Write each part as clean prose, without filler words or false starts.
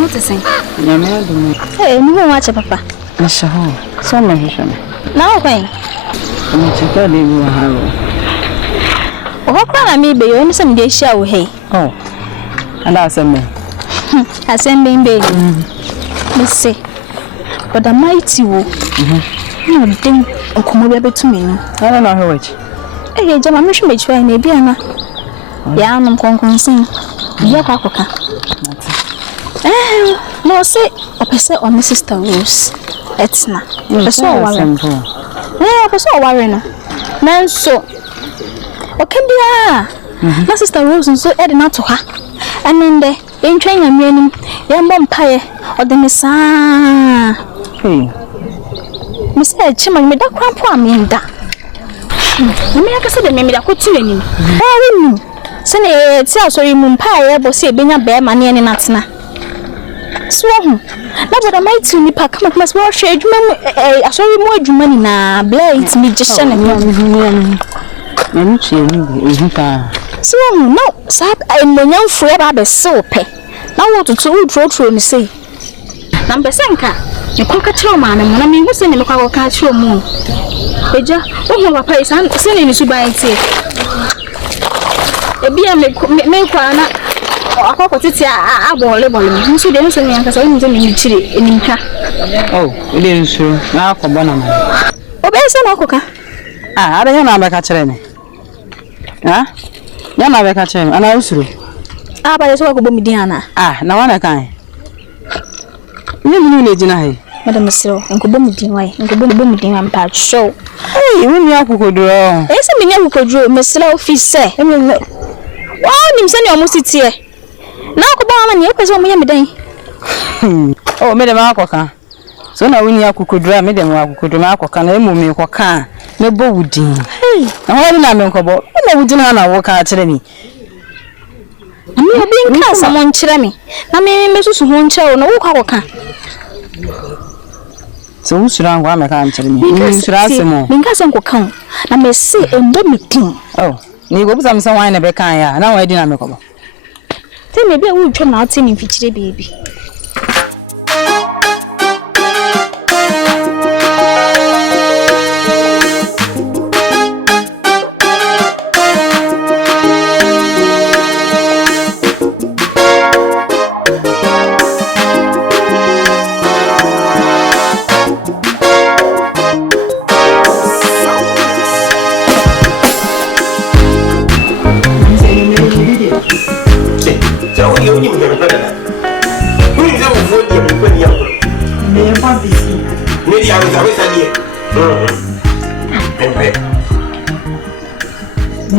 what to say? Hey, no watch papa. Miss Ho, some mission. Now when? I'm to tell you how. What can I be you some day show hey? Oh, and that's a me. I send me baby. Let's say, but the mighty wo. No, ding, or come over to me. I don't know how much. Hey, Jama, I should make sure I may be an Yanum conconsing. Yakakoka. No, say, a person on my sister Rose. It's not. I saw Warren. Yeah, I saw Warren. Man, so. Okay, dear. My sister Rose and so added not to her. And then the in train and meaning, young bumpire or the Messiah. Hey, Miss Chimney made that crap for me. You may have said the name that could see him. Oh, send a sorry moon pie, but say being a bear money and natsna. Swan, that's what I might soon be packed. Must wash a sorry more money now. Blades me just sending me. So, no, sap, I'm the young forever soap. Now, what to throw me say? Number Sanka, you cook a trauma, and I mean, what's in the Macau catch your moon? Beja, what you are place and sending you by it. A beer make one. I hope it's a ball label. You should answer me because I'm in Chile in Inca. Oh, it is true. Now for Bonham. Oh, there's an Ococa. I don't know about catching. Huh? You're not catching, and I also. Ah, but it's what about Diana. Ah, now I can't. You need to Madam Cyril, and could boom way, and could boom and patch show. Hey, when you could draw. There's a minute who could draw Miss Lofi say. Wow, I'm sending almost it here. Now, Obama, you can me day. Oh, Madam Aquaca. So now when you could draw, Madam Aquaca, can I move me for car? No boudin. Hey, and what did I make about? I wouldn't walk out to me. I'm being cast someone chilling. I mean, Mrs. Woncho, no Waka. So, should I want my country? You should ask him more. Because Uncle come. I may say a meeting. Oh, you go some wine a becaya. Now I didn't make up. Then maybe I will turn out in future, baby.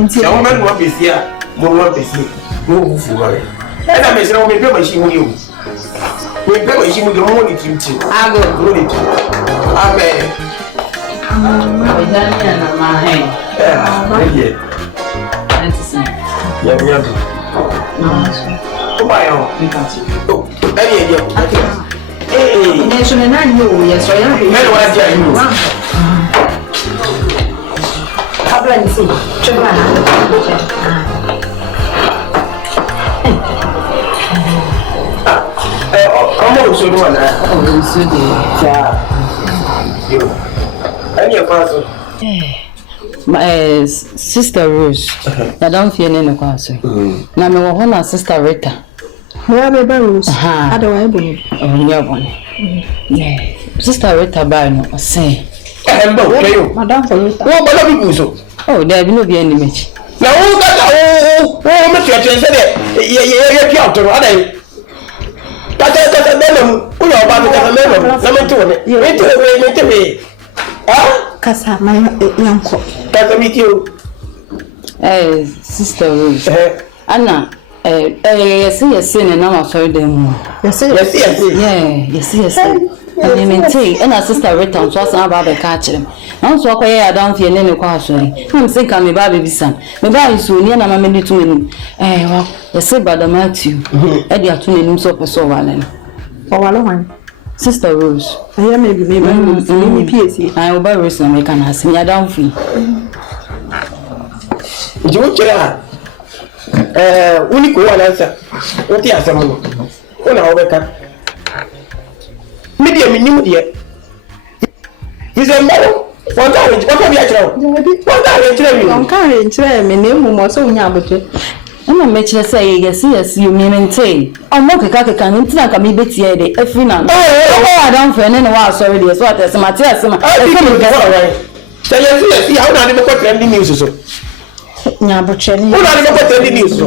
Young man won't be here, won't be here, no fool. And I may say, oh, maybe my she will you. Maybe my she will go on with you too. I go through it. Amen. Oh, my own. Oh, hey, national, I know, yes, I am. Plenty. I'm also doing that. My sister Rose. I don't feel any question. Now, my one sister Rita. Where are the Rose? How do I believe? Oh, yeah, one. Yeah, sister Rita Barno, say. Madame, what people so? Oh, there will be any match. Now, oh, Mr. said, yeah, out to other. But that's a man who are about to have a man. Ah, Cassa, my uncle. That's a meet you. Sister Rose. Anna, yes, and now I'll show them. Yes. And maintain and our sister returns was about the catching. I'm so quiet, I don't feel any question. I'm sick, I'm a baby son. My baby is soon, and I'm a minute to him. Well, the say by the Matthew, Eddie are tuning himself so well. Oh, one. Sister Rose, I am maybe PSC. I will buy Rose and make an ass me. I don't feel. You can, only go answer. What the answer? Oh, no, media minimum dear. Is a man, one time, what have you actually? One carriage, me name was so yabuche. I'm a match say, yes, you maintain. I'm not a caca can interact a bit here, if you know. Oh, I don't for any while, sorry, that's what there's Matthias. I couldn't get away. So, yes, how not even put any news. Yabuche, what are you put any news?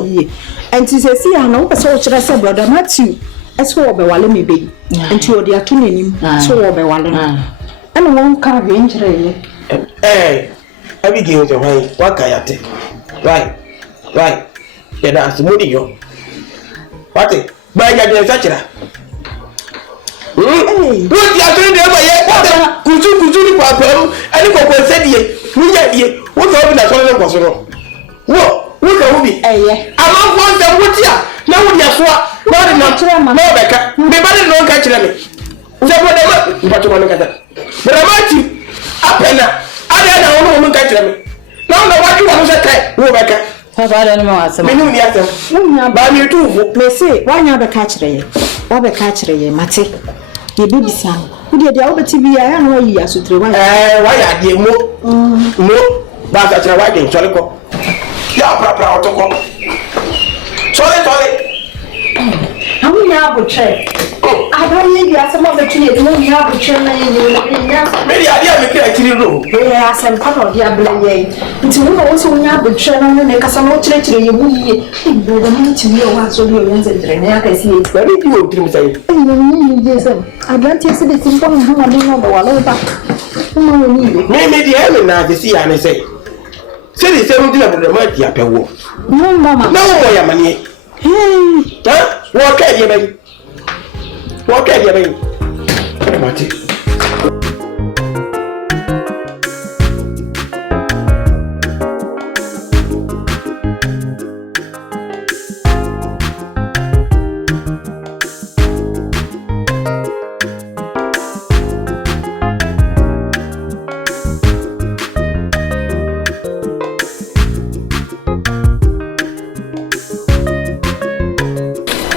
And to say, see, I know, so should I say, brother Matthew, as well be while me be, and to the tuning, so be while and one car range. Eh, I begin to way, what can I take? Right. Yeah, that's the money, yo. What it? Buy your such a. What you are doing there? What? Could you papa? And you go said ye, we are ye, what's up in that one possible? What? Look at me. I'm not one that would ya. Now, we are swap. Not enough. No, Becca. Maybe don't catch me. But you want to get that. But I might you. Up and up. I don't know woman catch me. Now, what you want to say, Rebecca. I don't know what's a buy me too. May say, why never catch ye? Why catch ye, Matty? Ye baby son. Who did the other TV? I know you are so true. Why are you more? But I try to tell you. Yeah, proud to come. Sorry. How many have check? I don't need some of the kids. No, you have a chairman. Maybe I didn't make it room. Yes, and part of the ability. It's also when you have a chairman and make us a more treacher. You will be the money to me or so you and I see it. Very good to say. Yes, I don't see the simple who I don't know about. Maybe the heaven now to see and say. Say the same thing about the mighty apple wolf. No, Mamma. No more money. Huh? What can you make? What can you make?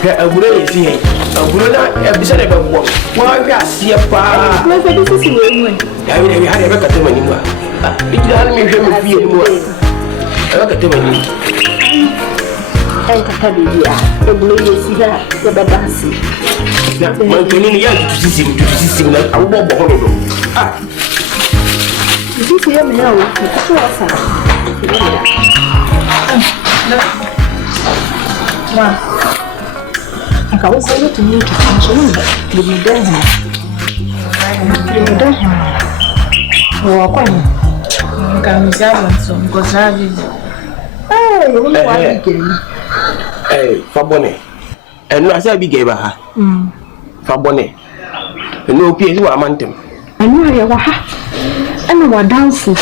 A good idea. A good idea. Why are you pa? This is you. I mean, we had a record of anymore. It doesn't mean you feel more. I look at the money. I can't be here. The blue is here. The babancy. When you have to see him like a woman. This is here now. I was able to meet Fabone. And I said, we gave her. Fabone. And no peers were among them. I know you were and I was dancing.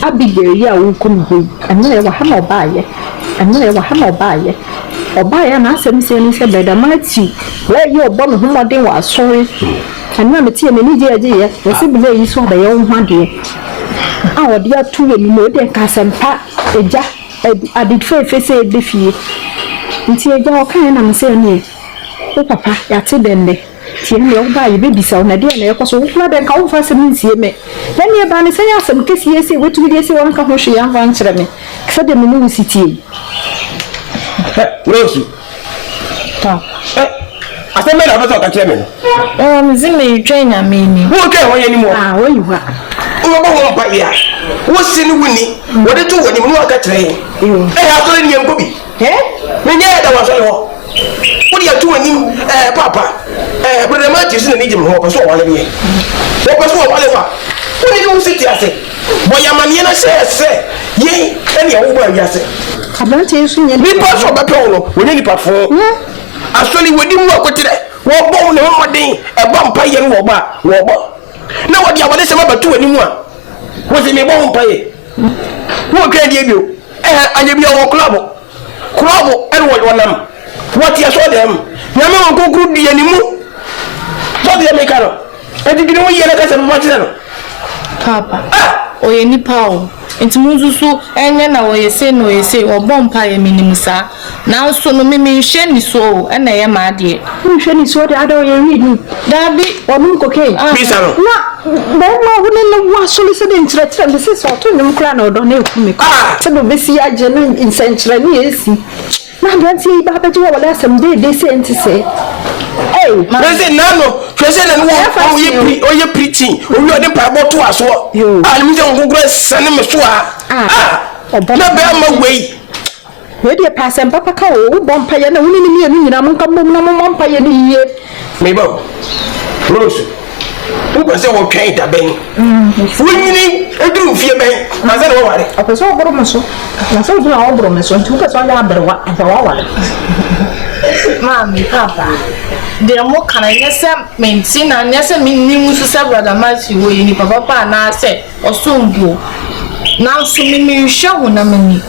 I be there, yeah, who couldn't be. And I were hammer by it. And I were hammer by it. Or by an answer, said, Better Matthew, where your bomb whom I did was sorry. And now it's an immediate idea, the sibling is for their own hundred. Our dear two and no, their cousin Pat, a jack, I did face a defeat. Until your kind, I'm saying, oh, papa, that's it then. Tienio buy baby sound, a dear, and was so glad and come for some see me. Then your banner say, some kiss yes, what do you say, one commercial young answer me? Said the Minu City. Rosie. I said, men have a chairman. Zimmy train, I mean, who can't wait anymore? Ah, where you are. What's in Winnie? What did you when you walk a train? I have told you, Bobby. Eh? When that was all. What are you doing, Papa? But the match is in the medium hop, so all of you. What was whatever? What do you sit here? Boy, I'm a man, say, yea, and your woman, yes. I don't tell you, we pass from a polo, we need to perform. Actually, we didn't work with it. Walk bone one day, a vampire and walk. Now, what you want to say about two anymore? Was it a vampire? What can you do? And you be our club. Club, and what one them? What you saw them? Never go good the anymore. What do you make out? And did you know you had a Papa? oye nipa o enti munzuzu enye na oye se no oye se obompa ye minimusa na so no mimi hwe ni so e na ye ma ade hwe ni so de ado ye wi ni dabi onu koke bisa no na ma wo ne wa so le se de nkyerɛkyerɛ me se so to nyum kra na odo na eku me te do besi agye no nsenkyerɛ ni esi na danti ba ba je wa wala asem de se enti se President Nano, President Oye preaching, we are the Bible to us. I'm going to send him a swat. Not bear way. Where do you pass and Papa Cow, Bompire, and winning me, and I'm coming on Pire the year. Maybe Rose, who was our train to bang? Winning, I do fear me. I said, what? I was all bromoso. I saw the all bromoso, and took us on the other one. Mami, Papa. There are more can I yes, maintain and yes, I mean, you say, brother, Matthew, you papa, and I said, or soon go. Now, so me show when I'm in.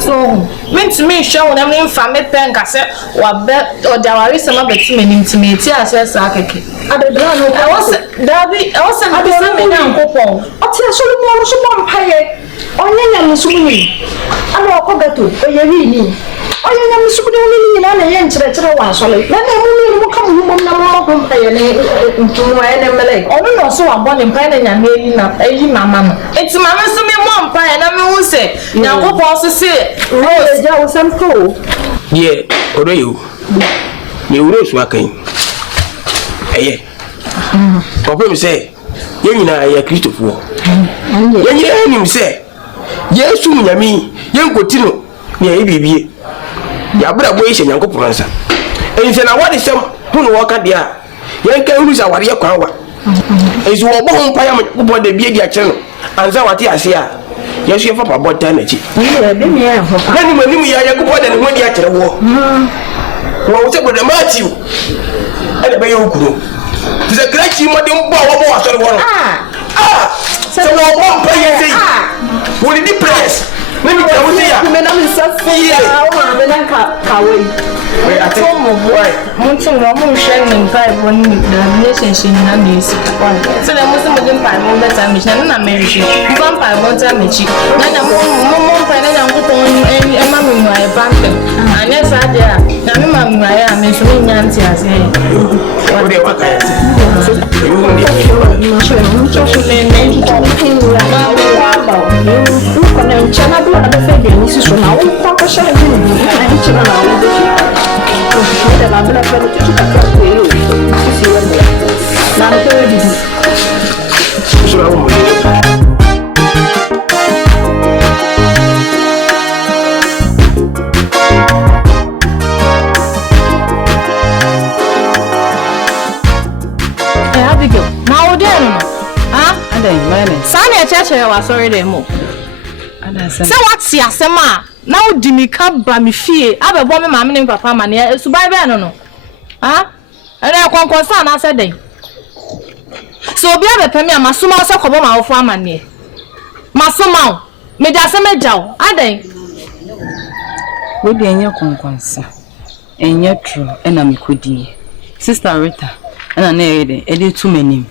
So, mean to me, show when I'm in family pen, cassette, or bet, or there is some other too many intimate. I says, I was Darby, I was a couple. What's your sort of more so vampire? Only young Sumi. I know a pocket, but you really. I am Sumi and I enter one solid. Let me come home to my enemy. Only also a born in Pine and made up a mamma. It's mamma to me one pie and I will say. Now, what also say, Rose, there was some cool. Yeah, or you rose working. Eh, Papa say, you know, I Christopher. When you hear him say, yes, soon, I mean, young Cotino, near ABB. Yabra boy, and Uncle Prancer. And then I want some who walk at the air. Young can lose our year power. As you are born, Payam, the beer channel, and so what I say. Yes, you have about energy. Then when you are good and when you are at the war. Well, what's up with the Matthew? And the Bayoku. It's a great team of the war. So one pay. What did you press? Let me tell you, I told my boy, Monson, I'm shining 5 1 relationship in a music. So there was some by moment I'm married. One by one time, then I'm more fine and put on a mammy, my bank. And yes, I dare. Now, Mamma, I am a swing auntie. I say, what do you want? You won't be the Fabian is so now. Papa shall have been Abigail, now then, huh? And then, Sunny, church, I was sorry, they move. So what's your sema? Now Dimika Bramifie, I have a woman, mammy, and papa, money, so by no. Huh? And I can't concern, I said, so be able to pay me a Masuma so come out for money. Masuma, me just a major, I think. We be in your concern, and yet true, and I'm good. Sister Rita, and I need it, too many.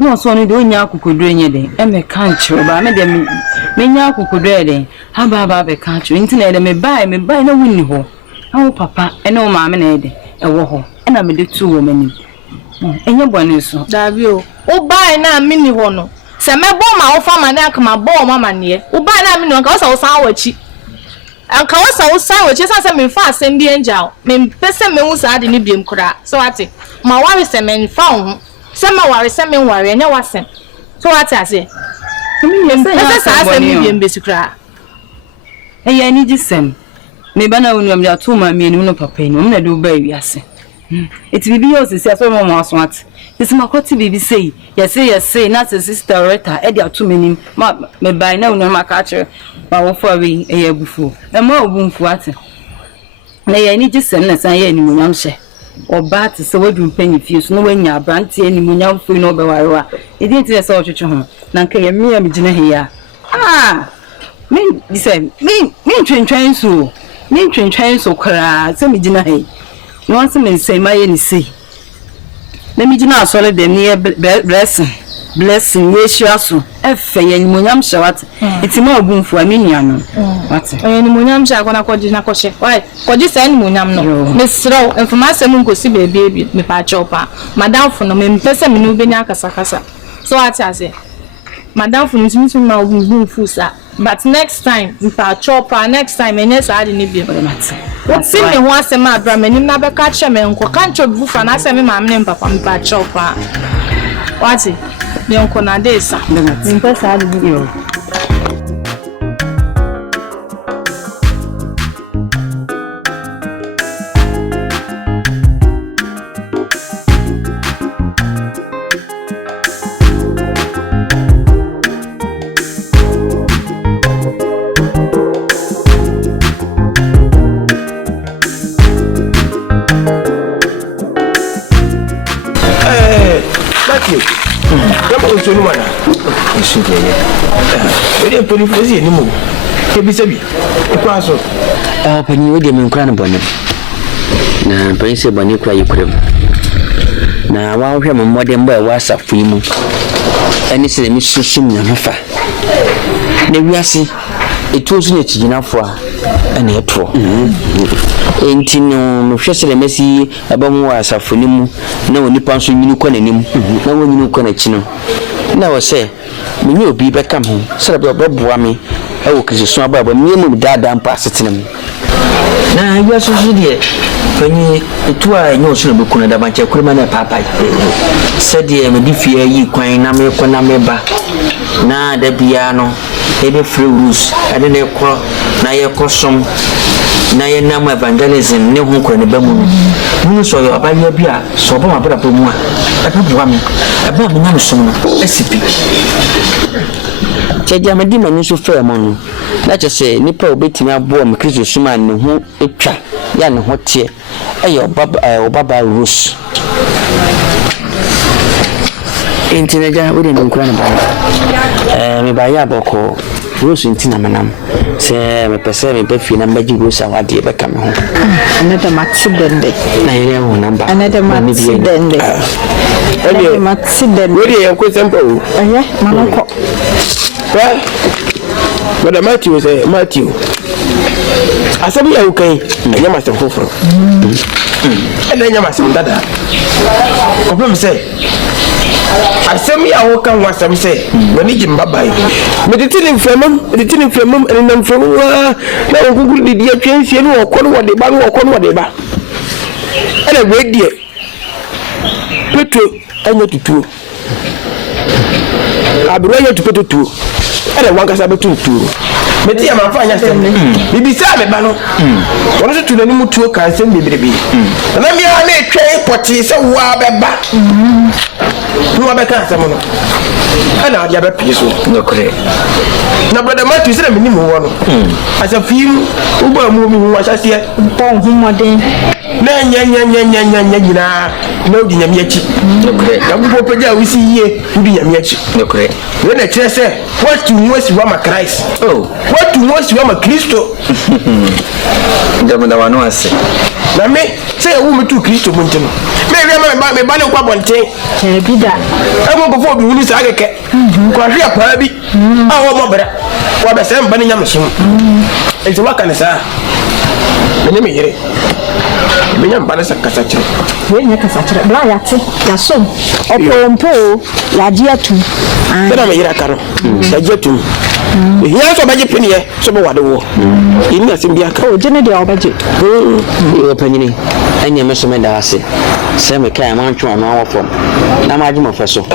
No, so only doing Yaku could drain your day, and me can't show, but I made them. Menyaku could read how about a country internet and me buy no winning hole. Oh, papa, and no mamma, a war, and I'm a 2 women. And your one is so. Davio, oh, buy now, mini hono. Some my bomb, my farmer, now come my bomb, mamma near. Oh, buy now, mini cause I was our cheap. And cause I was sour, just as I mean fast and the angel. Men, person me was adding Nibium crack. So I think my wife is a man found. Some worry, some worry, and I wasn't. So what I say. I need basic cry. Hey, I need some. Maybe I know you are 2 months, no papa, no, do baby. I say. It will be yours, it's a woman. What? It's my cotty baby say. Yes, not a sister Rita, Eddie, 2 many. May by now, no, my catcher, but for a year before. A more room for what? Nay, I need just send us any money, share. Or bat so what you penny fuse, no when you're brandy any money for no bear. It didn't say to home. Nanka ya mia mijina here. Me say me train so. Me train so kra, say mijina he. No one say me say my any say. Let me jina solid them near blessing. blessing yeshiaso efe yenimonyam shawat etima ogunfu amenia no what yenimonyam sha akona kwaji na kwoshe why kwaji say yenimonyam no mesro information mu nkosi bebi me pa chopa madam fo no me mpese me no benya kasakasa so ati ase madam fo ntimitimi ma ogunfu sa but next time we pa chopa next time enye sa ade ne bi what see me ho asema abra manim na be ka che me nko kancho bufa na ase me ma me papa me pa chopa what me nko na desa me mpese ade bi no mana isu de we dey police ni mo ke bi sabi ikwa so pani we dey men kura na bone na pani se bone kura yikurem na wa hwe mo modern boy wa safu mu ani se mi susum na mafa na wiase etuosu na chiginafo a ana eto enti no me hwe se le mesi abamu wa safu ni mu na onipa nso nyini kwa nanim na wonyini kwa na chi no na wo se menye obi bekam ho sere be oboboa me ewo kristo ababa me mu dada mpa asetenam na ya susu de panyi etu a enyo so na bekuna da banche kurema na papa se de me difia yi kwan na me kwana me ba na da bia no ebe free rules ade ne kro na ye kosom na ye nam evangelism ne hu kro ne ba mu no so yo abanya bia so bo ma bra bo mu a ebe boa me ebe me nyam so no asipi cheja medi manu so fa mo no na che se nipa obetimi abo me kristo suma ne hu etwa ya ne ho tie eyo baba rules Intineja we dem nkura na ba me ba ya boko Rose intina manam se me pese me be fi na mbaji Rose awade be kam ho another matsidende na yele ho namba another matsidende matsidende we dey enko sempo eh manoko well but Matthew say Matthew asabi ya ukai anya masem foforo anya masem dada problem say asemi ya wo kan wasam se woni jimba bai meditini mfemum eni na mfemum na oguguru didi atwensie no okon wode ba no okon wode ba ene wedie petro anya tutu abiro anya tutu ene wankasa betu tutu meti ya mafa anya sem bibisa me ba no wono so tunani mutuo kan sem bebrebe na mi a na etwen poti se wo abeba no abeka asem no ana adia be pieso no kre na brother Matthew say me ni mo wo no asafim uba mu mi hu asase pon hu moden na nya nyina na odi nyame achi no kre na bubo peja wisi yie odi nyame achi no kre we na kire say what to was wa ma Christ what to was wa ma Kristo ndamanda wano ase na me say wo metu Kristo mo ntino me ba ne kwa bonten bida emo ko fo bi wuni sa keke ko hwe apa bi a wo mo bra wa be sem ba ne nyame him enti wa kan sa me me yire me nyam ba ne sakasa kire we nya kasa kire bla ya ti ya so opompo ya dia tu na me yira karo ya dia tu ya so ba je penie so bo wade wo imi asim bia ka o je ne dia obaje o panyini anya me so me da ase se me kai man twa no awofom na ma agimo feso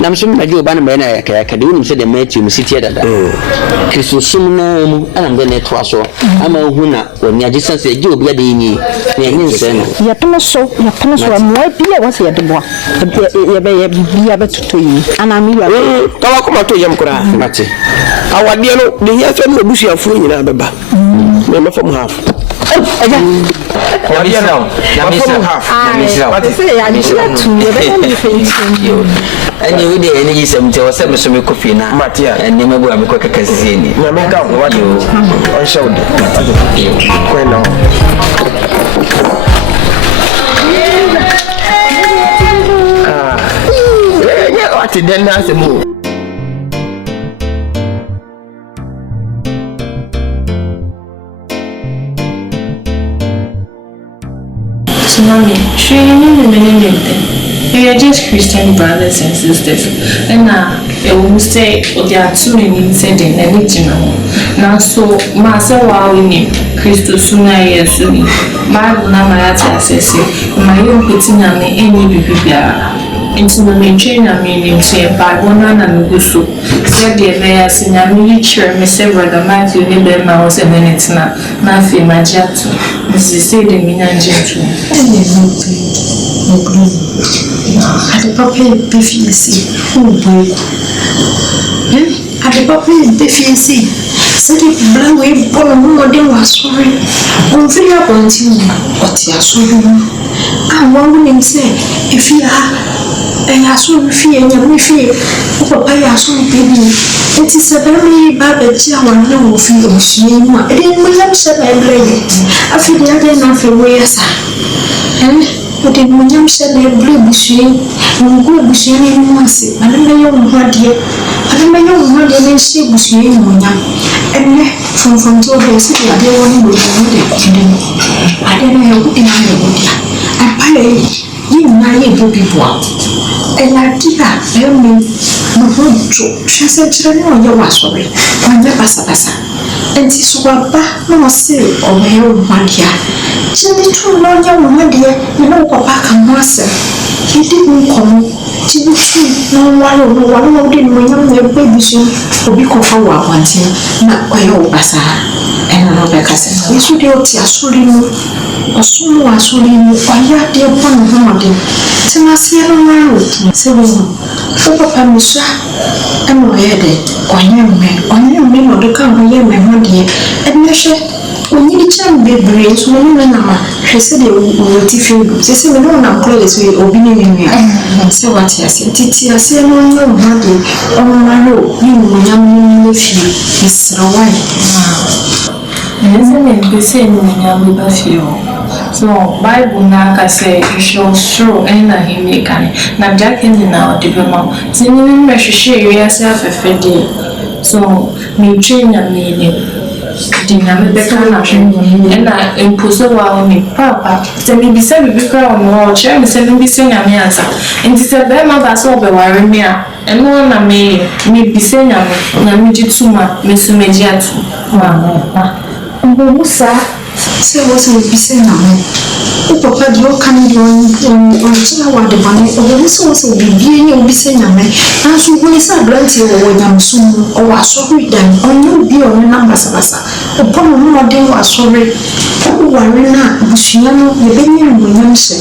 na me so me je ba na me na ya ka de unim se de Matthew mu sitie dada kristo sum na mu ana me na to aso ama hu na oni agi sense je obi ade yin na yin se no ya tono so mo bia wase ya de boa ya be bia betuto yi ana mi ya ka wa kuma to yam kura mate awade no de ya so no busu afuro nyina beba me ma fam half aja na misra what say ya ni ya tu ya be na fentin ani we de energy semte wase me so me kofi na ani me bu ameko kakasisi ni na me ka what on show de ko no wate den na asemo Mommy, we are just Christian brothers and sisters. And now, we say, there are too many said in any general. Now, so, Master, while we need Christus sooner, yes, Bible, now my access, my own putting on any bibia. Into the main chain, I mean, say, by one and go so. Said the mayor, saying, I mean, sure, Miss Brother Matthew, neighbor mouse, and then it's not nothing, my jet. Mrs. Said, the Minan gentle. I the puppy deficiency. Oh boy. I the puppy deficiency. Said it blow away, born more than was sorry. On 3 up until what you are so I want him say, if you are, and I saw fear and your fear, Papa, I saw baby. It is a very bad one, no fear. She didn't have said I blame it. I feel the other enough away, sir. And but in William said, I blue machine, no good machine in once. I don't know your dear. I don't know your mother, they say machine, and from Toby City, I don't want to go to I don't know who in I pay you, my people. And I did that, I mean, no good. She said, no, you are sorry. On the Bassa. And this was back, no, say, or my own one here. She told no young woman, dear, you know, Papa can master. He didn't come. She was no one didn't when young baby soon will be called for one thing, not by your Bassa. And another cousin, we should do it as soon or soon as soon or yet dear one of them. To my seal around, say, oh, Papa, Miss, I'm no head, or young men, or the come here, my one dear, and measure. When you can be brave, when you know, she said, you will teach you. She said, we don't have clothes with opinion. So what I said, Titi, I said, no, no, Monday, oh, my lord, you know, young Miss Rowan. Isn't the same when you with you? So, Bible now say, you shall show any him can. Now, Jack in the now, diploma. Singing, you should share yourself a fair day. So, me train a meaning. Dinner better nothing, and I impose a while me, Papa. Send me be said, be crown or chair, send me sing a answer. And this is a bear mother so be wearing me, and one I may be saying, I'm a jitsuma, Miss Mediat. Musa, say what will be saying. Oh, Papa, you can do on Chihuahua the money, or the also be being your saying, as you will say, Blanty or when I'm soon, or was sorry then, or you be on a number, Sabasa. Upon more than was sorry. Oh, Warina, Bushiano, the Benjamin Williamson.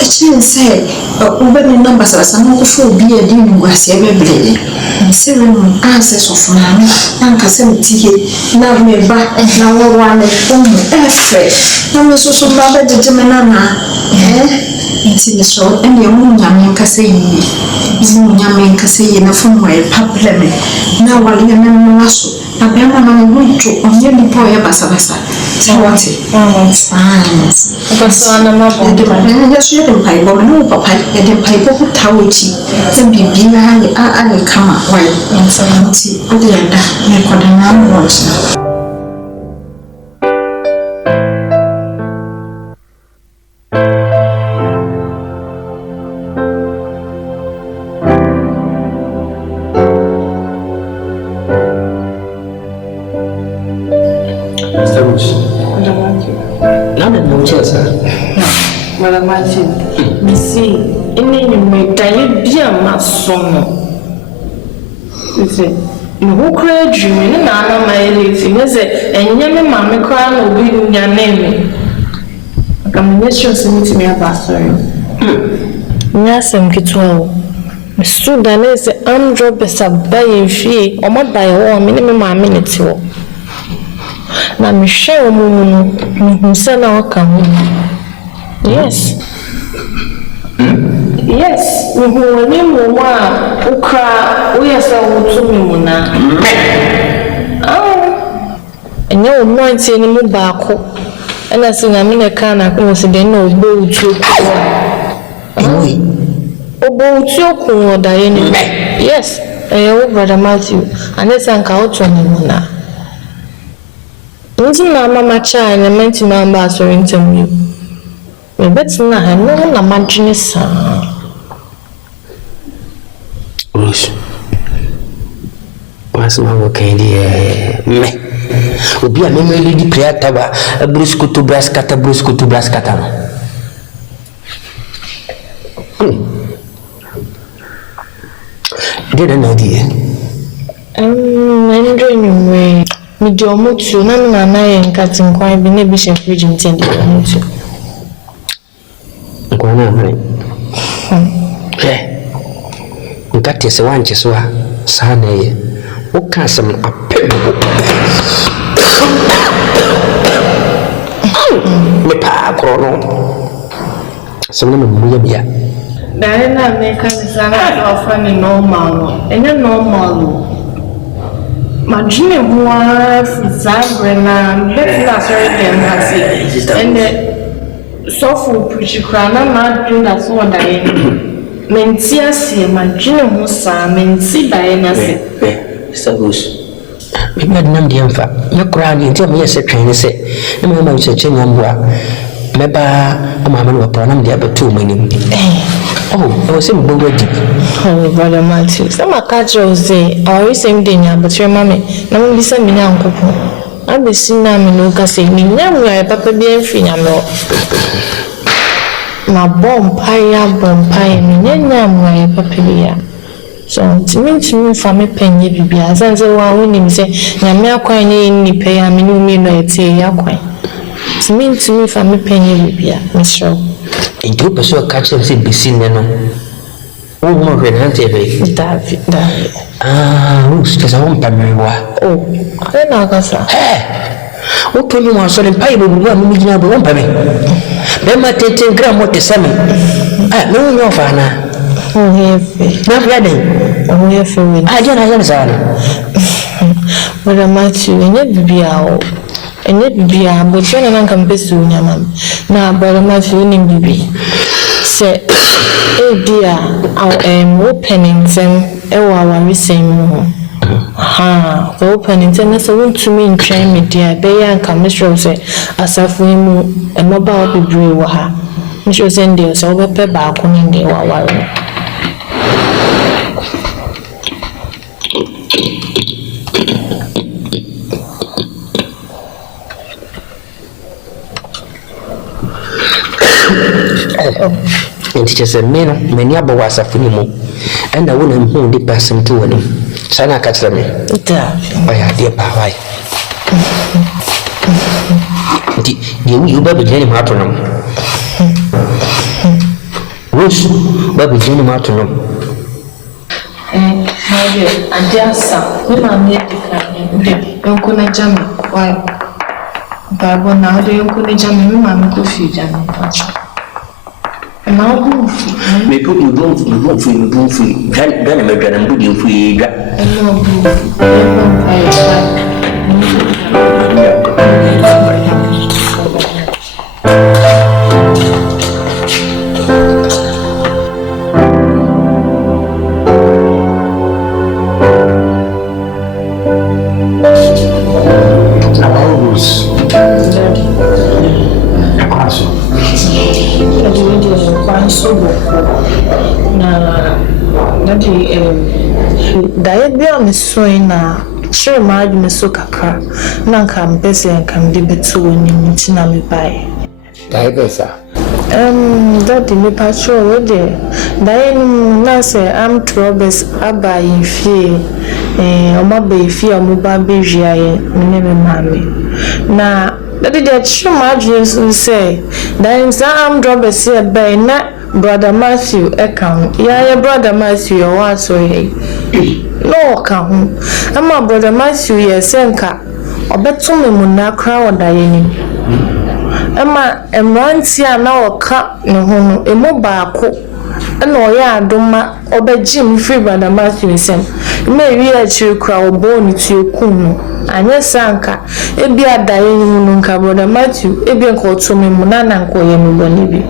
A chance said, over the numbers as I'm not for be a deal was ever blade. And 7 answers of man, Uncle Semity, now me back and now one at home, effort. Now was also rather the Geminana, it's in the short, and your moon yamin cassay, Moon yamin cassay in a phone where public. Now while you remember Lasso, a Bama went to on your boy Basabasa. So what's it? Because on the mobile, just let them pay, but no papa, let them pay for Tawichi, then be behind the other come up while and so on. See, put the end, make what the man was. Me see, in my diet be a mason. You say, no cry dreaming, and I know my living, is it? And young mamma crying will be in your name. I can mention something to me about sorry. Yes, I'm getting well. Mr. Danes, I'm dropping some by a fee, or not by a minimum a minute. Now, Michelle, who said, I'll come. Yes. Yes, we will name one who cry. We are so to me, Mona. Oh, and you won't see any more back. And I say, I'm in a can, I can see the no boat. Obo Tioku Diane. Yes, brother Matthew. And let's out on him now. Mama child and meant to number so interview. We bet not have no imagine son. Rose. What's my working me? Obi a memory di prayer taba brusco to braskata no. Didn't know dear. Wondering way. Me do mutu na me na yen cutting kwai bi na bi shen fridge intended mutu. Nkwana mai. Nkati se wanche so a sa na ye. O ka sam apembo. Me pa krono. Sam na mu ya bia. Diana make us sana offer ni normal. Enya normal. Imagine one Zabre na that's sorry them has and so for preach crana mad doing that so Diana. Mentia si imagine who sa menti Diana si. Sabus. Maybe I didn't know your crown until me as a train say, no matter what you're maybe a mamma will pronounce the other 2 minutes. Oh, I was in Bogodi. Oh, brother Matthew. Some are catchers say, I always same dinner, but your mammy, no be some young couple. I be seen now in Lucas saying, me never a papa be a free. My bomb pie, me never a papa. So, to me, for me, penny be as I say, one him say, Yamia coin in pay, I mean, me no a tea, yaquine. To me, for me, penny be Miss Shaw. In two person catch them say be seen no. Oh, more than David. Who's just a home primary wa. Oh, I know, Gassa. Hey, what told you was so in pie will be one one by me. Then my 10 gram what the summer. No, Fana. Oh, heavy. Not ready. Oh, heavy. I don't know. But I'm at you, and it be out. And it be a but you're not compass with your mum. Now, brother Matthew, name be. Say, dear, our opening them, our same. Ha, the opening them, that's a room to me in train me, dear. They and come, Miss Rose, as if we move a mobile be brave. Miss Rose and dear, so over per balcony in the hour. And teachers a man, many other was a funny and I wouldn't hold the person to him. Sana catch me. Why, dear Papa. You baby Jenny Martinum. Rose, baby Jenny Martinum. My dear, and just some, we are near the Uncle Jammy. Why? Bible now, the Uncle Jammy, Mamma Coffee Jammy. And now, me put you don't free. Then I'm going to put you free. Diet be on the swing now. Sure, my so kakra. Nanka, I'm busy and can be better when you meet me by. Diet, Daddy, me patrol already. Diane, Nancy, I'm troubles. I buy in fear. My baby, fear, mobile baby, I never mammy. Now, that did sure my dreams will say. Diane, I'm troubles here by night. Brother Matthew, account. Yeah, brother Matthew, you are so hey. No account. I'm my brother Matthew, yes, Senka. Or bet to me, Muna crowd, Diane. Emma, Emrantia now a cup, no home, a mobile. And no, yeah, don't or bet Jim free brother Matthew sent. May we let you crowd bone to your kuno. And yes, Sanka, it be a Diane, brother Matthew, it be called to me, Munana, and Koyam Bonibi.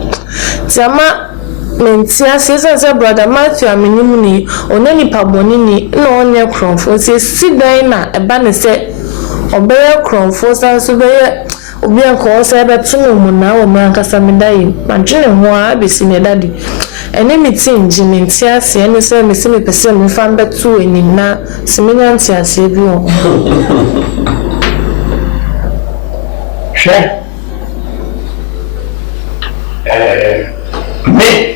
Zama. mentia se brother Matthew amenimu ni onani paboni ni na onye kronfo se sidan na eba ne se obeye kronfo sanso beye obi anko se ebe tunu mu na wo mankasa medai madwene ho a besi ne dadi ene meeting ji mentia se ene se me se me pese me fa mbetu enim na semenya ntia se bi o hwe me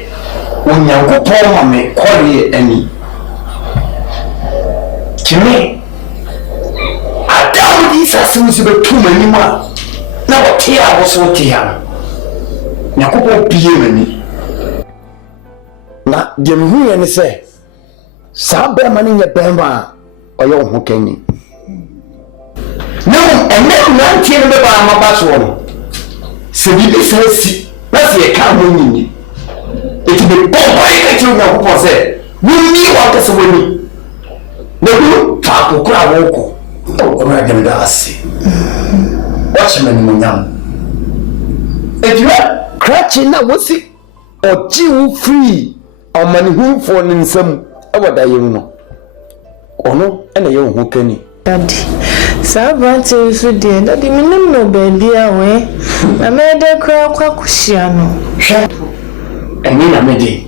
Onyankopɔn ma me kɔre ani kimi Adam di sasem se betu mani ma na wote a wo so te ha Nyankopɔn pie mani na de mehu ye ne se saa be ma ne nye bemba ɔyɛ wo ho kani na ɛnɛ na ntie ne ba ma ba so no se bi bi sasi na se ka ho nyini eti be boy ka ti na ko se wuni wa ka se woni na ku ta ko kura wo ko na dem da ase watch me ni nyam eti wa crachi na wosi oji wu free amani hu for nsam awada yemu no ono ena ye ho kani daddy sabante so de daddy minim no baby awe na me de kra kwa kushia no eni na me de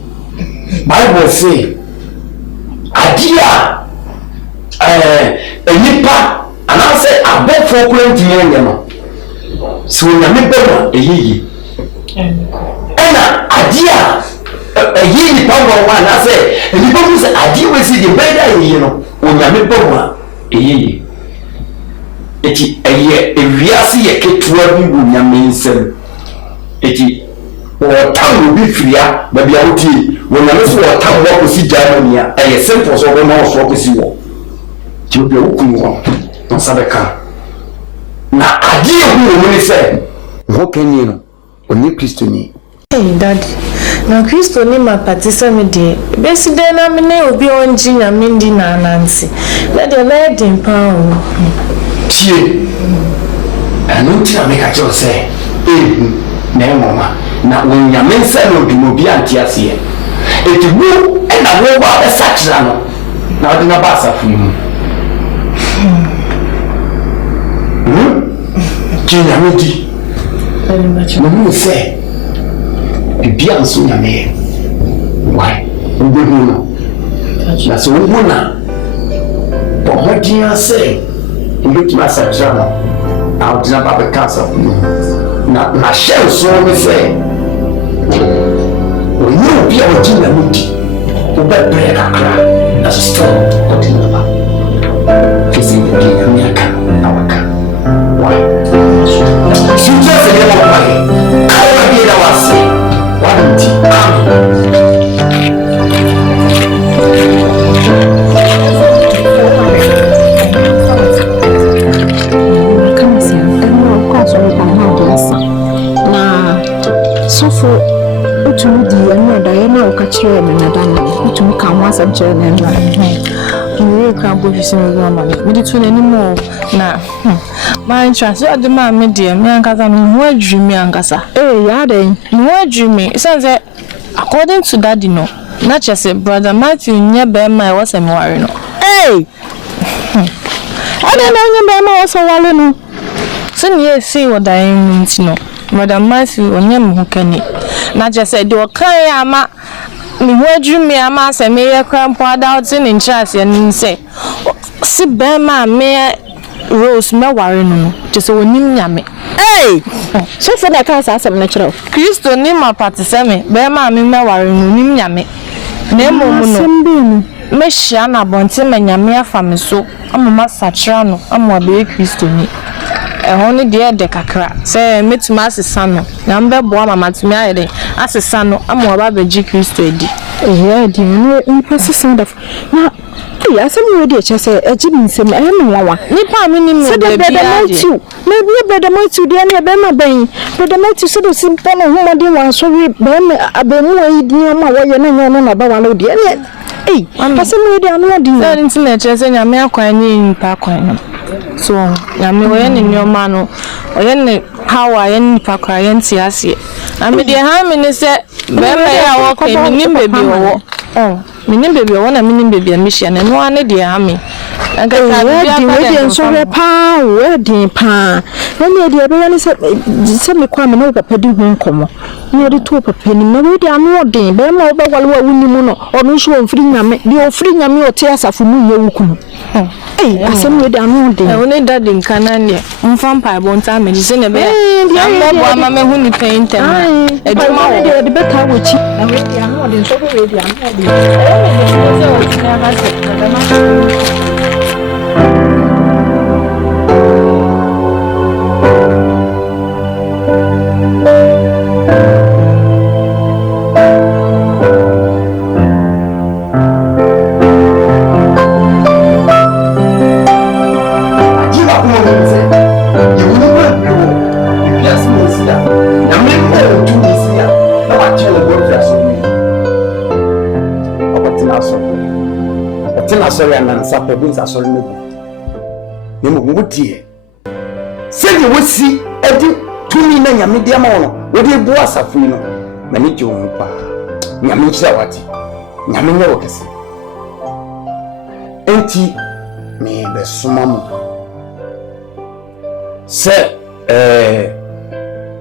Bible say adia enipa anase abofo kwantimi enye no so na me bema eyiyi ena adia eyiyi pawo wa na say enipa mu say adia we si de beda eyiyi no onyame bema eyiyi eti eye ewiase ye ketua bi onyame nsem eti o tam bi fria ba bia wuti onyame so o tam wo ko si Germany a eye simple so go na so ko si wo ti obi okun wo no sabeka na adie hu wo ni se wo kenyi no oni Kristo ni hey daddy na Kristo ni mapatisa me de besi de na me ne obi onji nyame ndi na anansi na de na de mpa o tie anu ti na me ka jo se na mama na wonyame nsa no bi mo bi antiase e eti wo e na wo ba be sakra no na odi na ba safu mu nyame di na mu se bibi anso nyame why wo no na so wo na bo hodi ase ndu ma sakra no na odi na ba be kasa na share so me say we know be our jina mudi o be break akra as a strong ordinary facing the king and yaka awaka why she just a little boy I be that was why don't you for utumi di eno da ye na okachire me na dana utumi ka ho asabjere na eno we ka bo hwese me go ma me di tu na ni mo na my chance ade ma me die me ankasa no ho adwumi ankasa ya den no adwumi sense according to daddy no na chese brother Matthew nye be ma e wose me ware no ade na nye be ma wose ware no so ni e see what I mean no brother Matthew onye me ho kani na chese de o kan ya ma ni ho adwumi ama se me ye krampo ada oti ni nchase ni se si be ma me Rose me ware no chese wonim nyame so for na kan asem na kire Kristo ni ma patiseme be ma me ware no nim nyame na emom no me hia na bonte me nyame afa me so amama sachira no amwa be Kristo ni ho ni de kakra se metuma asesa no na mbe boa mama tumi ayede asesa no amwa ba beji Kristo edi di no impasisa da na ya se me wedi chese eji nsem me wawa nipa me ni me be bia na bi brother Matthew de na be ma ban brother Matthew se do simple no ho mode wan so wi be me abemu ayi di ma wo ye na nyo na ba wa lo de ase me wedi anu odi se nti na chese nyame akwan ni nipa akwan no so nyame oye ne nyoma no oye ne power ye ni pakra ye nti ase na me de ha me ne se be ya wo kai minim bebi wo minim bebi wo na minim bebi amihia ne no ane de ha me anka ka we nso we pa we din pa na de be ne se me kwa me no papa di hu nkomo ne de to papa ni na we de anu odin be ma wo wale wa wuni mu no ono so mfiri nyame de ofiri nyame o te asafo mu ye wuku asem we de anu odin one dadi nkana ne mfa mpa bo nta me se ne be ya bo ama me hu ni painter eduma wo de beta wo chi na we de anu odin so we de anu odin se o ti na ba se na ma sorry and sapa bin sorry no ne mo wutie se de wosi edi tumi na nyame de ama wono wo de bu asafu no mani je wo pa nyame kira wati nyame nye wo kese enti me be suma mo se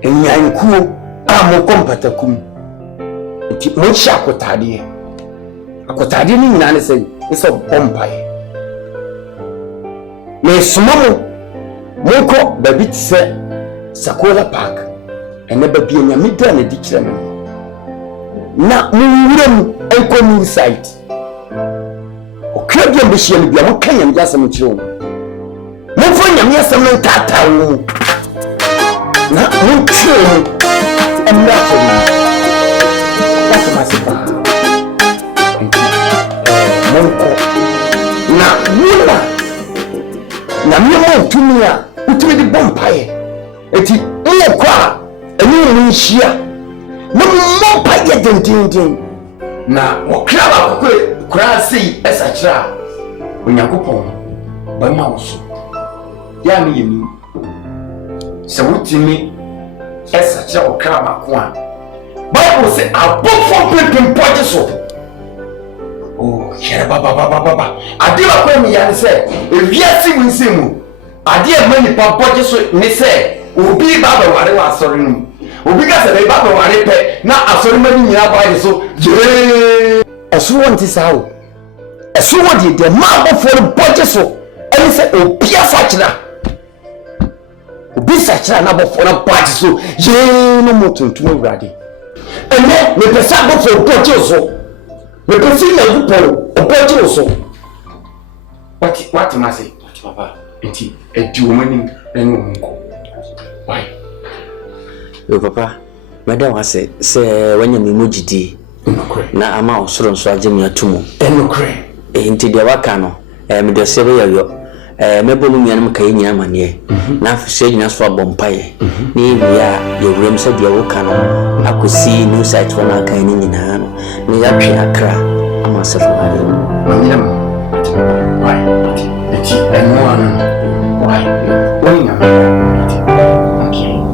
enyankuo a mo kompatakum enti mo hya akotade ni nyina ne se isa bompaye me sumamu monko baby tse Sakola Park ene baby nyame da na dikira me na munwuram enko new site okra mbe hie no bia mo kanya me asem kire wo mo fo nyame asem no tata wo na mo kire emra ko na mimo tumia utumi di bompaye eti mo kwa eni mo nhia na mo paye dendenden na wo kraba ko kura sei esachira Onyankopon ba ma wo so ya mi yemi se wutimi esachira wo kraba ko a Bible say abofo pepem poje so oh here baba adira kwa mi ya se ewiase winsemu ade e mani papoje so ni se obi baba ware wa asori nu obi ka se baba ware pe na asori mani nyina ba so je esu wonti sawo esu wodi de ma bofo poje so eni se obi asachira obi sachira na bofo na poje so je no motuntum awrade ene me pesa bofo poje so we can see na people opoje so what must say papa enti edi womani enu nko why yo papa madam wase se wanya me mojidi na ama osoro nso agye me atumo enokre enti de waka no me de se be yo mebolu mianum kai nyina mane na afse nyina so abompaye ni bia ye wurem se de woka no akosi new site wana kai ni nyina no ni ya twe akra ama se fare manyam why eti enwan why why okay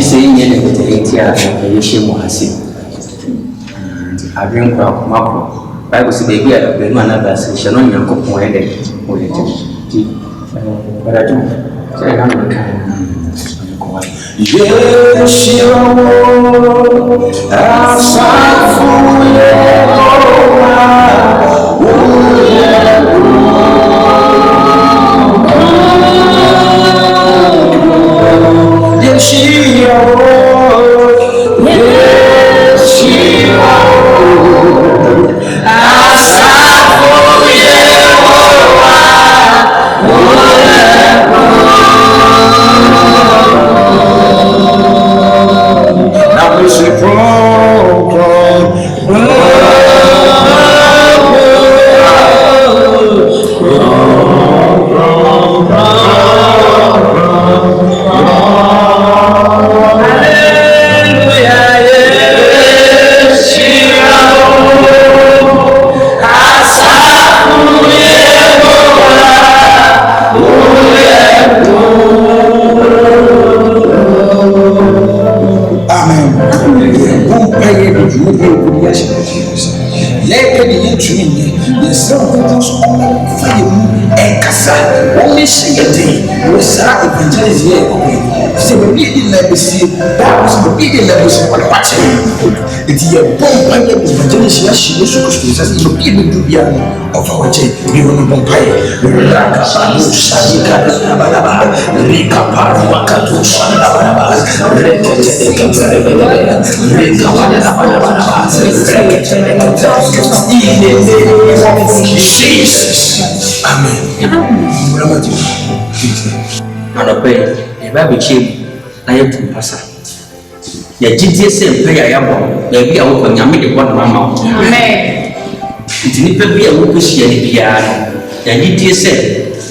Say in the Tia, Yeshim Hasi. I drink macro. Bible says, baby, I have been another session on your cook more headed. But I do say, I'm not yes, you so fire and Cassa, only say a day, was evangelism here. Say, we didn't let me see that was the big levels of what it's a bomb pile of evangelism. She was supposed to be able to be of our chain. We will not buy Raka Sadu Sadika Balaba, Rika Paruaka to Sandaba, Reka Jesus. Amen. Anɔpɛ yɛba abɛkyia mu na yɛtu mpasa yɛgyegye sɛ mpa yɛ ayɛbɔ baabi a wokɔ nyame de bɔ ne mama wo nti nnipa bi a wokɔhyia no biara no yɛgyegye sɛ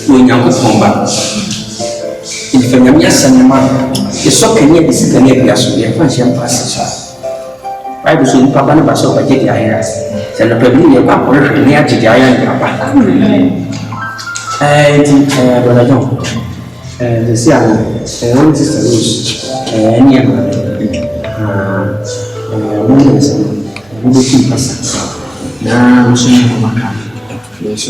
onyankopɔn ba nfa nyame asɛm no ma yɛsɔ kani de sika ne abia so yɛmfa nhyɛ mpase so bible so nnipa ba no ba sɛ ɔbɛgye de ayɛ ase sɛ nɔpɛ bi ne yɛba akɔrehwɛ ne agyegye ayɛ ndraba nti brother John the Sian, one sister Rose, any other women's and the person. Now, so you will come. Yes,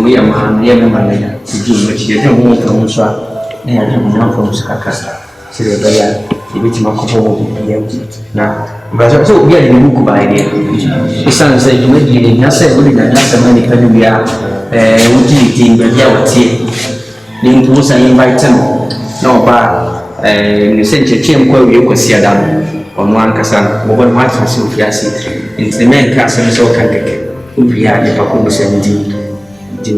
we are man, near Malaya, to do which you don't want from Swa, and I don't know from Scacasta. Sylvia, the which my couple will be empty. Now, but so we are in the book by idea. The son said, you may be in Nasa, only that Nasa money can be utility but ya tie ni ntu sa invite no na oba ni se cheche mko wie kwasi ada ono ankasa mo bon ma tsi ofiase nti men ka se so kan keke ubia ni pa ko se ndi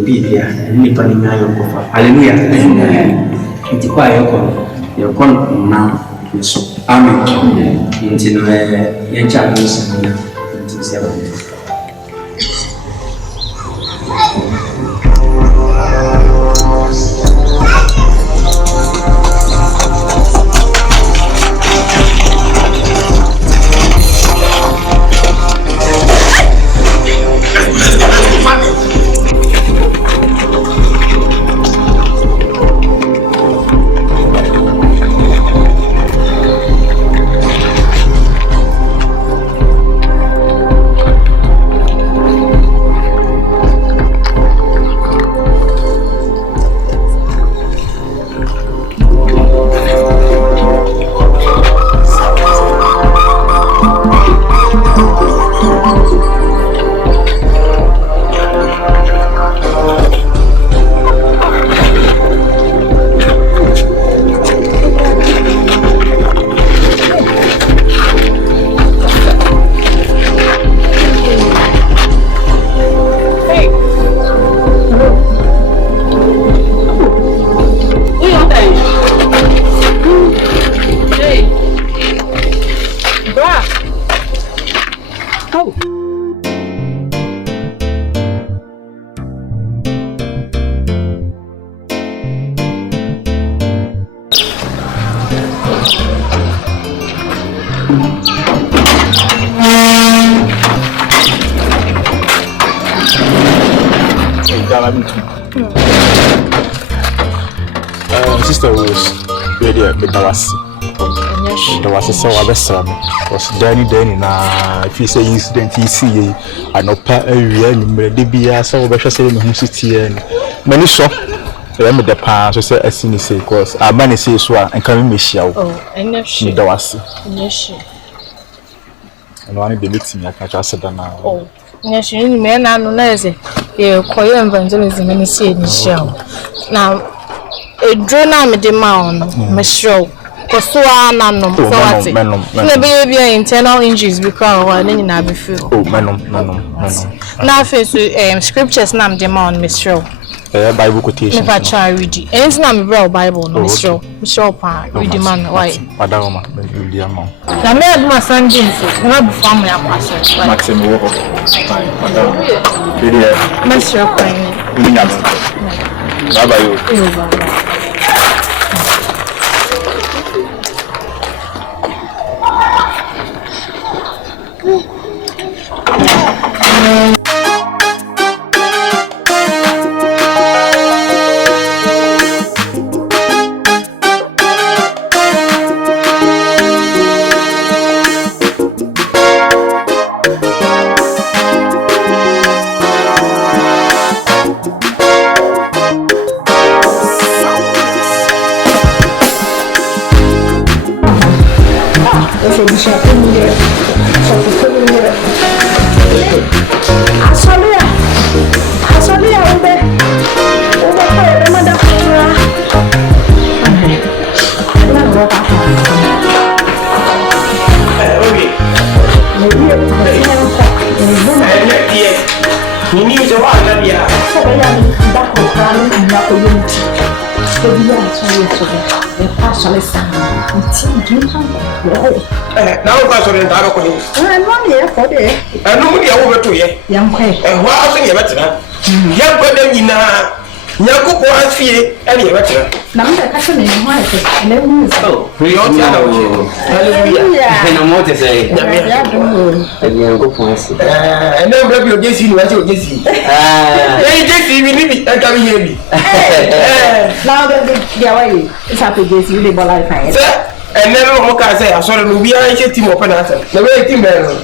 bibia ni pa ni nyayo ko fa hallelujah nti kwa yo kon na so amen nti no ye cha ni se nti se ba Sister Rose, ready at Medawasi. There was a so abesam. Was Danny na if you say incident you see I know pa area ni de bia so be hwese me hu city and many so e me de pa so say asini say cause abani say so a enka me hia wo. Oh, enye hwe. Medawasi. Enye hwe. And one de meeting aka cha seda na. Oh, enye hwe ni me na no na ese e koyo evangelism ni say ni hia wo. Na edro na me de ma on me hwe Kosoa nanom so what na be internal injuries because wa na nyina be feel oh menom na face scriptures na me ma on Mr. Bible quotation me pa try read and na me bro Bible no Mr. pa read man why padama read am na me aduma Sunday so na be family apaso maxim wo fine padama read Mr. pa ni nyama baba yo Nini so wa na bia. So be ya ni da ko kra ni na ko yum ti. So bi ya so ye so be. E pa so le sa. Ti ju ha. Na o ka so le ta ro ko ni. No ni e ko de. No mu dia wo beto ye. Yan kwe. Wa so ye betena. Yan ko da nyina. Nyakupo afie ene ye betena. Na mda ka so ni ho ate. Na mu so. Yo ti ana wo. Hallelujah. Na mo te say. Ya do. Nyankopon ase. Ene mbra bi ogesi ni wa ti ogesi. Jesi bi ni bi e ka bi ye bi. Now the way it's happy days you live life fine. Sir, and then mo ka say asore no bi an che team open answer. Na we team be no.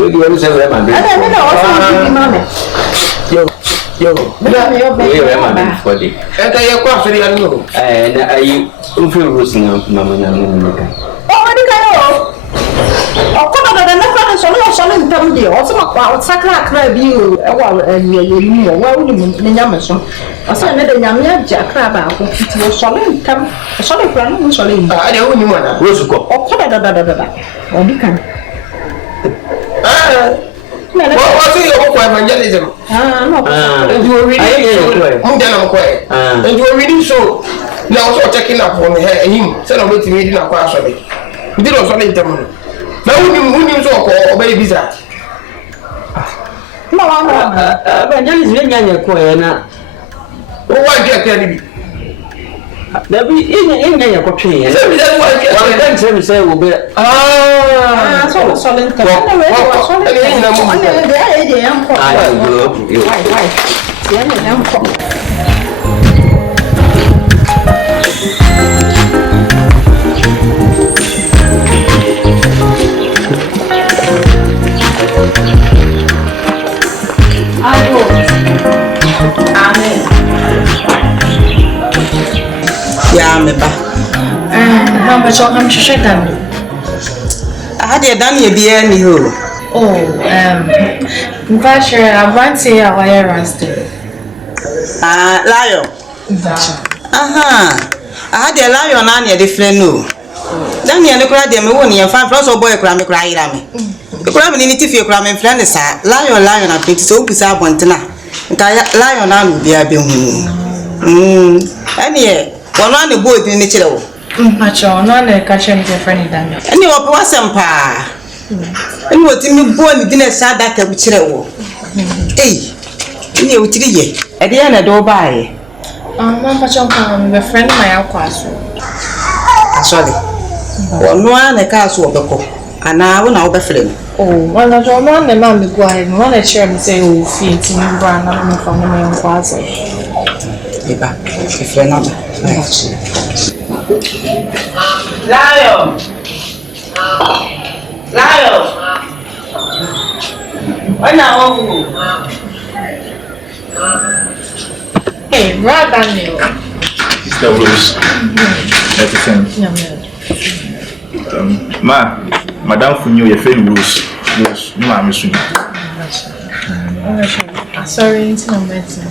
We do want to say we man. No, also mama. Yo. We man for the. E ka ye kwa asore ya no. Na ayi unfeel roasting mama na no. Oh, what do ọkọ dada na kwa so no so no ntam de o so makwa o sakra akra bi o e wa yeyemi o wa uni me nyame so o so ne de nyame agya akra ba ko ti o so no ntam o so no kra no so le ntam Ah, de uni mo na. Rosu ko. ọkọ dada o di kan What was your evangelism? no And you were reading. And you were reading so. Now also checking up on him. Said I'm waiting reading a class of it. We did also need them. Now who so or baby that? no Evangelism we nyanya ko na. Why get any? Na bi nyanya ko twen. Say that why get. One can say we say we be. so le ntam na we o so le ntam de yan ko why yan yan ko Ya meba. Mama cho kam sheshetan. Ahade dan ye bia ni ho. Oh, Mvashe avanti ya wire rusted. Lion. Aha. Ahade lion na ne different no. Dan ye ne kura de me woni ye fan plus boy kura me kura yira me. Kura me ni tifi kura me friend sa. Lion na peti so busa abontena. Nka lion na no bia be hu. Ene wono ane boy ni kire wo. Mpacho no na ka chem je friend dan. Ene wo pe wasem pa. Ene wo timi boy ni dine sa data bu kire wo. Ene wo tiri ye. E de na do baaye. Mpacho pa me friend my akwaso. Sorry. Wono ane ka so obeko. Ana wo na wo be friend. Oh, wala jo no na ma me gwa he no na chere me say o fi ti me bra na me fa me nkwaso. Eba, e friend na. Lion. Wana wangu. Hey, brother Daniel. Sister Rose. Madam Funyo, your friend Rose. Rose, no, I'm assuming. Sorry, it's not medicine.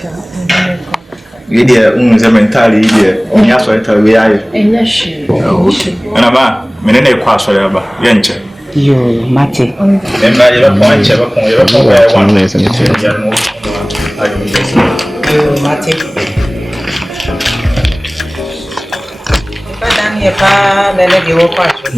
You dear, mentally, dear, and yes, I tell you, And yes, she. and I'm a man, a quash, whatever, Yancha. Yo, Mate. And by your point, one lesson. Yo, Mate. Dan ye pa lele de wo kwacho.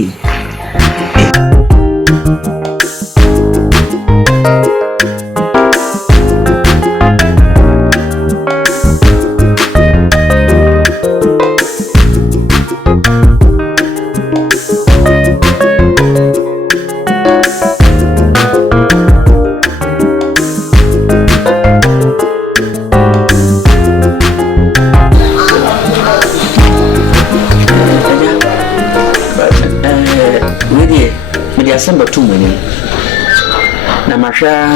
Asamba tu mwenye na masha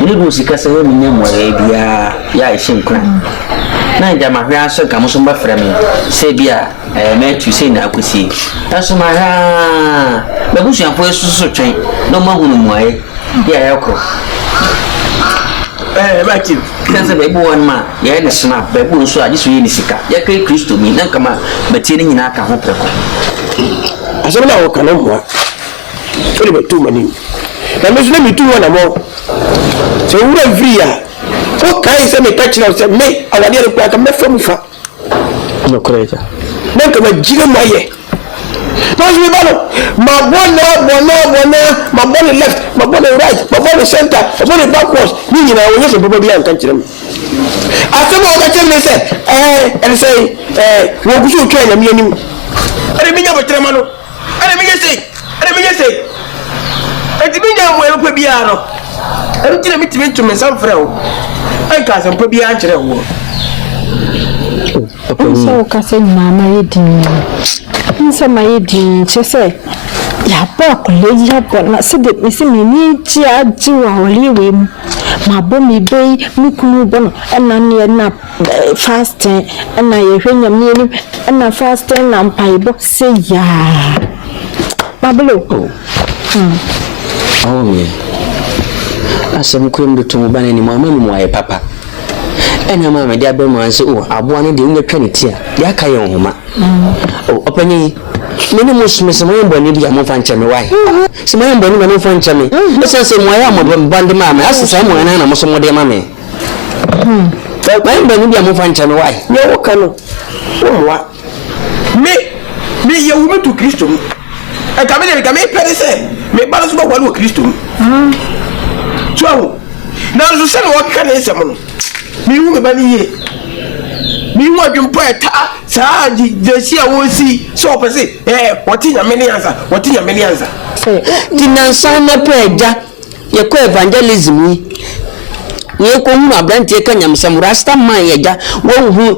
ni rusika se we munye moye bia ya ishinkra na nja mahwa so ka muso mba frame se bia na tu se na akosi aso mahwa babusu afo esusu twen no mahunu moye ya yakro Baki kansa be bo ma ya ne snap be bo so ajiso ye ni sika ya kai Kristo mi nan kama batie ni nyina aka ho preko Asema na wo kana mo. Ele betu mani. na me so na me tu wona mo se wura via o kai se me catch na se me awade re kwa ka me fa mu fa no koreka na ka ma jire mo ye Don't you know? My body left, my body right, my body center, my body backwards. You know, when you're probably on country. I said, what I tell me, and say, what would you train me? I didn't mean to tell you. I didn't mean to say. I didn't mean to wear a piano. I don't tell me to mention myself. I can't probably answer that word. So, Cousin Mamma, nsa my din chese ya ba college ya ba na se de mesi meni ji aji wa oliwe mu ma bo mi be mi kunu bo no na ne na fasting na ye hwanyam ne ni na fasting na mpaibo se ya bablo me asem kurum de tumu bana ni mama ni mo aye papa ena mama de abem anse aboa no de unyatwa ne tia ya ka ye homa opanyi mene musumese mo yembo ni bi amofa nchame wai se mo yembo ni ma mofa nchame esense mo ya mo bande mama asesa mo na mo so mo de mama ba yembo ni bi amofa nchame wai ye wo kanu wo me ye wo to Kristo e ka me pede se me ba so ba wo Kristo so na so se no ka ne se mo no mi wu me ba ni ye mi wu adwumpo eta saa jesi a wo si so opese wotinya meni ansa dinansa na peja ye ko evangelism ye ko hu abrantie ka nyamsam rasta man ye ja wo hu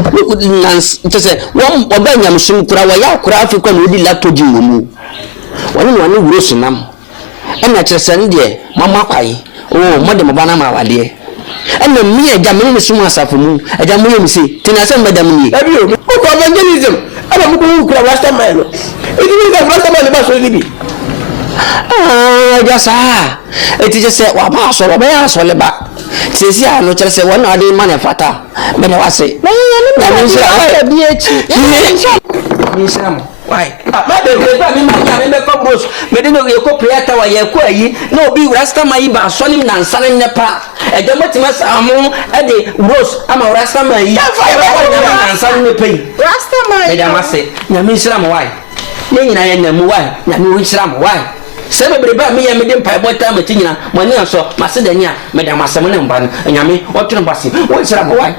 nans tese wo oba nyamsum kura wa ya kura afi ko no di latoji mu wani wuro sunam ena kyeresen de mama kwai mo de mo bana ma wade ena mi eja me ni sum asafo mu eja mo yemi se tinasem madam ni abi o ko evangelism ala mo ko kura rasta man no e di ni rasta man ba so ni bi ja sa eti je se wa ba so ba ya so le ba sesi a no kyerese wona ade ma ne fata me ne wase na ye ni bi echi ni sam why ma de ba mi ma nya me ko bros me de no ye ko prayer tower ye ko ayi na obi rasta ma yi ba so ni na nsa ne pa e de motima sa mo e de bros ama rasta ma yi na nsa ne pa yi rasta ma me da ma se nya mi sram why ye nyina ye na mu why nya mi wi sram why se bebre ba me ye me de mpa bota ma ti nyina mo ni so ma se da nya me da ma se mo ne mba nya mi o tun basi wo sram why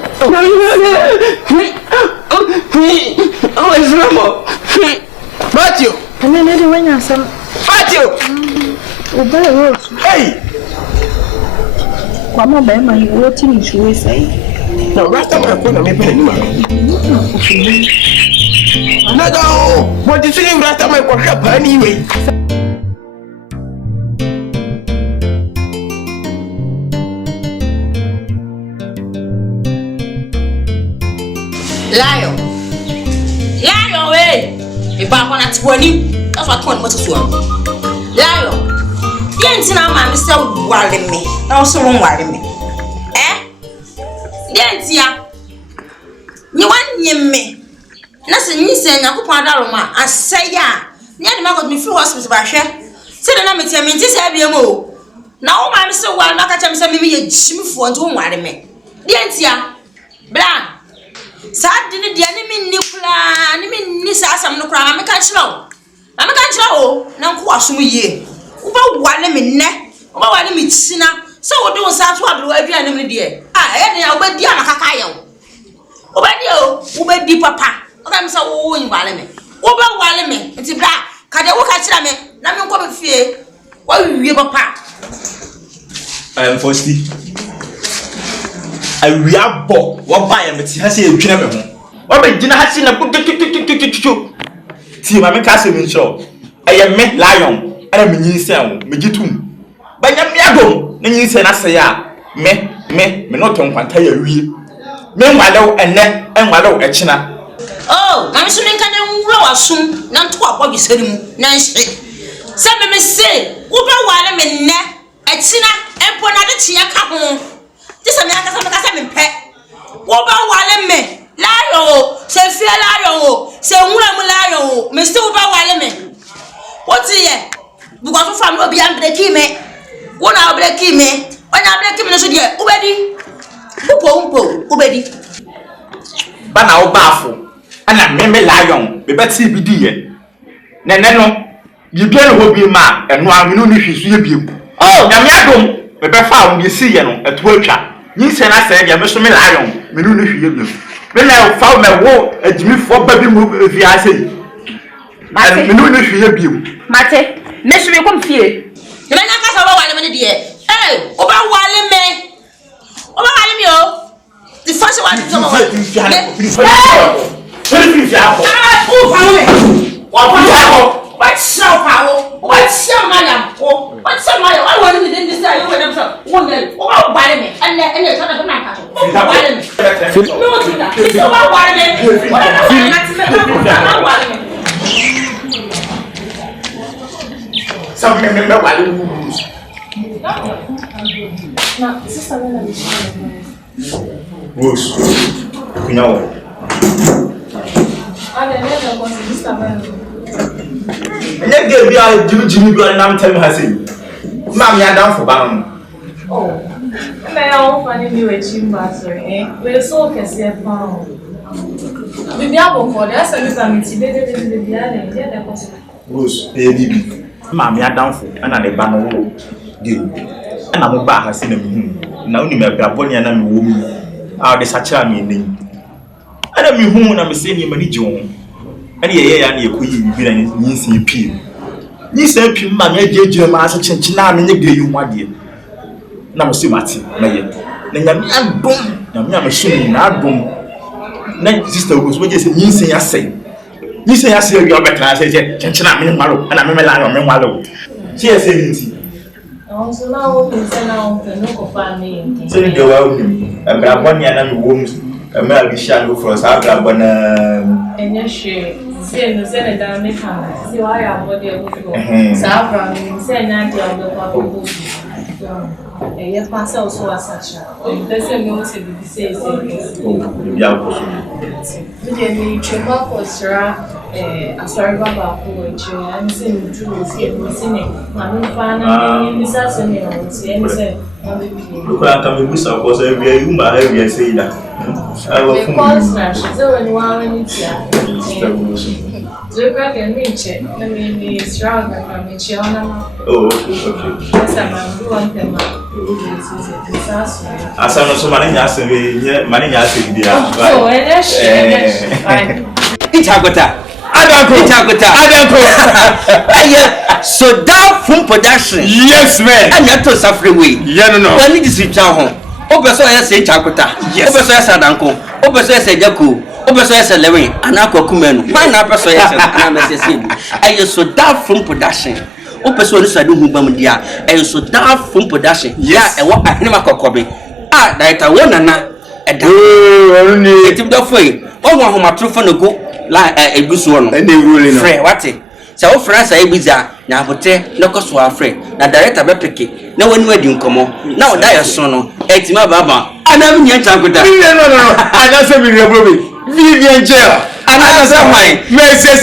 Matthew, and then they went some Matthew. Hey, come on, Bema, you watching it, you say. No, Rasta man, put on me pen. No, what did you say? Rasta man, what happened anyway? Lion, way. If I want to win, that's what I want to swim. Lion, the antenna man is so worrying me. Also, won't worry me. The antenna, you want me. Nothing you say, I could find out I say, yeah. Near the market, me through hospital by share. Say the name of me, this heavy mo. Now, I'm so well, not catch me, maybe a shimmy for and don't worry me. The antenna, blah. Sad didn't the enemy nuclear, enemy Nissa, no crime. I'm a catch low. I'm a catch low, now quash me ye. Over 1 minute, over 1 minute, sinner. So, what do such what do every enemy dear? I obey the Amakayo. Obey you, obey the papa. I'm so in Walame. Over Walame, it's a black. Can you catch me? Now I'm coming fear. What will you papa? I am Fosty. I reab what buy and has a gentleman. What be dinner has seen a good see my castle in show. I am met lion, and I'm in sound, Mejitum. But I'm Yago, then you say, I say, me not on Pantaya real. Meanwhile, and net and wallow at China. Oh, I'm soon can row soon, not to what you said, Nancy. Some may say, Uber while I'm in net at China and Ponada Chia Capon. This American pet. What about Wallame? Lion, say fear lion, say lion, Mr. Uba Wallame. What's here? Because from Obian Brekime. Wona obreki me. Onya breki me no so de ubedi. Upo ubedi. Bana wo baafo. Ana meme lion, be beti bi di ye. Nene no, ye bia no bi ma, eno amenu ni hwisu ye biem. Oh, na me adom, be be fa wo ye si ye no, eto atwa. Nyi se na se dia me so me lion, menu ni hwiye biem. Me na fa me wo adimi fo ba bi mu fi ase. Mate, menu ni hwiye biem. Mate, me so me kom fie. Me na ka sa wa wale me die. Eh, o ba wale me. O ba wale mi o. The first one is on. What's so power? What's your man? What's your man? I want to be in this area with them. One day, oh, buy me. And then you're trying to make it. No, it's about buying it. Something remember why you No, sister, Rose, you know. And then we are Jimmy and I'm telling her, Mammy, I'm down for bound. Oh, and I all find you a chimba, sorry, we're so can see a pound. We are for that's a little intimidated in the other. Rose, baby, Mammy, I'm down for another banner. And I'm back, I see them. Now, you may be a bonny and I'm a woman. I'll just a me. I don't mean whom I'm saying, Money Joan. And yeah, and you could be an easy peel. You say, Mammy, dear Master Chinchina, and you, my dear. Now, see, Martin, then I'm boom. Now, I'm assuming not boom. Then, sister was what you say, I say. You say, I say, you're better. I say, Chinchina, and I'm a man on Malo. She has said, also now, no family. Say, you're welcome. I'm one year and wombs. A man shall for us after and yes, she said, no, send it down the camera. See why I'm what they're going to go. Sabra, send that the other. A year pass also as such. That's a most of the says. Oh, we Chima for Sra, a sorry Baba poetry, and sing to see it. Mamma Fana, and Miss Asson, and say, look at me, Miss, of course, every you might say that. I will call Snash, so when you are in it. Look at the nature, I mean, the strong and Michiana. Oh, okay. Yes, I'm doing them. I saw no so many years, money years. Oh, and it's Agota. I so down from production. Yes, man. And you're to suffer away. Yeah, no. When it is with home. Obeso yes say Chakota. Yes. Obeso yes Adanko. Obeso yes Jaku. Obeso yes Lewin. Anako Kumenu. Why not Obeso yes Anamese? And you so down from production. Obeso is a do Mubamudia. And you so down from production. Yes. And what I never could be. Ah, that I want a do. It's the way. Oh, one whom I true for no go. Like a goose one, and they really know what it. So, France, I was there. Now, but no cost to our friend. Now, director Becky. No one wedding come on. Now, die a son. It's my baba. I never knew Takuta. No. I don't say we are Vivian jail. Another why. May say,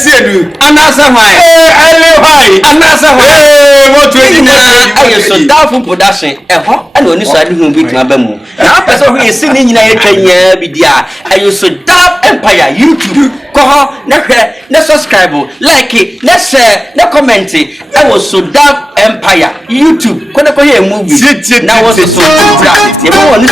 another why. I live high. Another why. What I am so doubtful production. And only so I didn't beat my bamboo. Now, person who is singing in a 10-year video. I use so doubt Empire YouTube. Go na subscribe, like it, na share, na comment it. I was so doubt Empire YouTube. Kona ko here movie. Now was so proud. You know what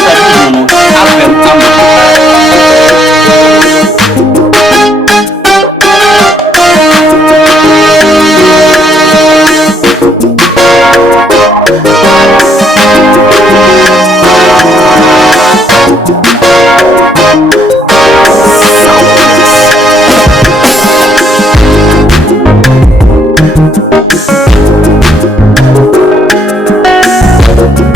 Thank you.